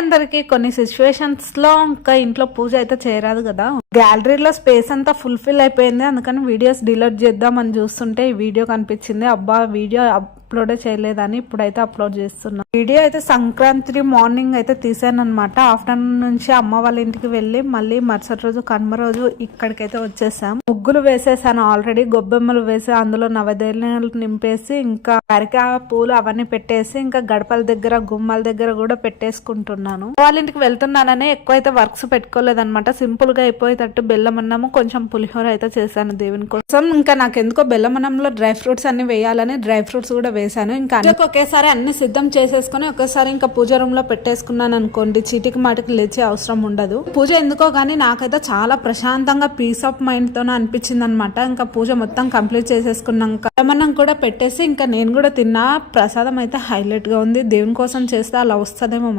అందరికి కొన్ని సిచ్యువేషన్స్ లో ఇంకా ఇంట్లో పూజ అయితే చేయరాదు కదా. గ్యాలరీలో స్పేస్ అంతా ఫుల్ఫిల్ అయిపోయింది, అందుకని వీడియోస్ డిలీట్ చేద్దామని చూస్తుంటే ఈ వీడియో కనిపించింది. అబ్బా వీడియో అప్లోడ్ చేయలేదని ఇప్పుడైతే అప్లోడ్ చేస్తున్నా. వీడియో అయితే సంక్రాంతి మార్నింగ్ అయితే తీసాను అనమాట. ఆఫ్టర్నూన్ నుంచి అమ్మ వాళ్ళ ఇంటికి వెళ్ళి మళ్ళీ మరుసటి రోజు కనుమ రోజు ఇక్కడికైతే వచ్చేసాం. ముగ్గులు వేసేసాను ఆల్రెడీ, గొబ్బెమ్మలు వేసి అందులో నవధాన్యాలు నింపేసి ఇంకా అరికాయ పూలు అవన్నీ పెట్టేసి ఇంకా గడపల దగ్గర గుమ్మల దగ్గర కూడా పెట్టేసుకుంటున్నాను. వాళ్ళ ఇంటికి వెళ్తున్నాననే ఎక్కువైతే వర్క్స్ పెట్టుకోలేదన్నమాట. సింపుల్ గా అయిపోయేటట్టు బెల్లం అన్నము కొంచెం పులిహోర అయితే చేశాను దేవుని కోసం. ఇంకా నాకు ఎందుకో బెల్లం అన్నంలో డ్రై ఫ్రూట్స్ అన్ని వేయాలని డ్రై ఫ్రూట్స్ కూడా వేసాను. ఇంకా ఒకేసారి అన్ని సిద్ధం చేసేసుకుని ఒకేసారి ఇంకా పూజ రూమ్ లో పెట్టేసుకున్నాను అనుకోండి, చీటికి మాటికి లేచే అవసరం ఉండదు. పూజ ఎందుకో గానీ నాకైతే చాలా ప్రశాంతంగా పీస్ ఆఫ్ మైండ్ తోనే అనిపించింది అనమాట. ఇంకా పూజ మొత్తం కంప్లీట్ చేసేసుకున్నాక ఏమన్నా కూడా పెట్టేసి ఇంకా నేను కూడా తిన్నా. ప్రసాదం అయితే హైలైట్ గా ఉంది. దేవుని కోసం చేస్తే అలా వస్తుందేమో.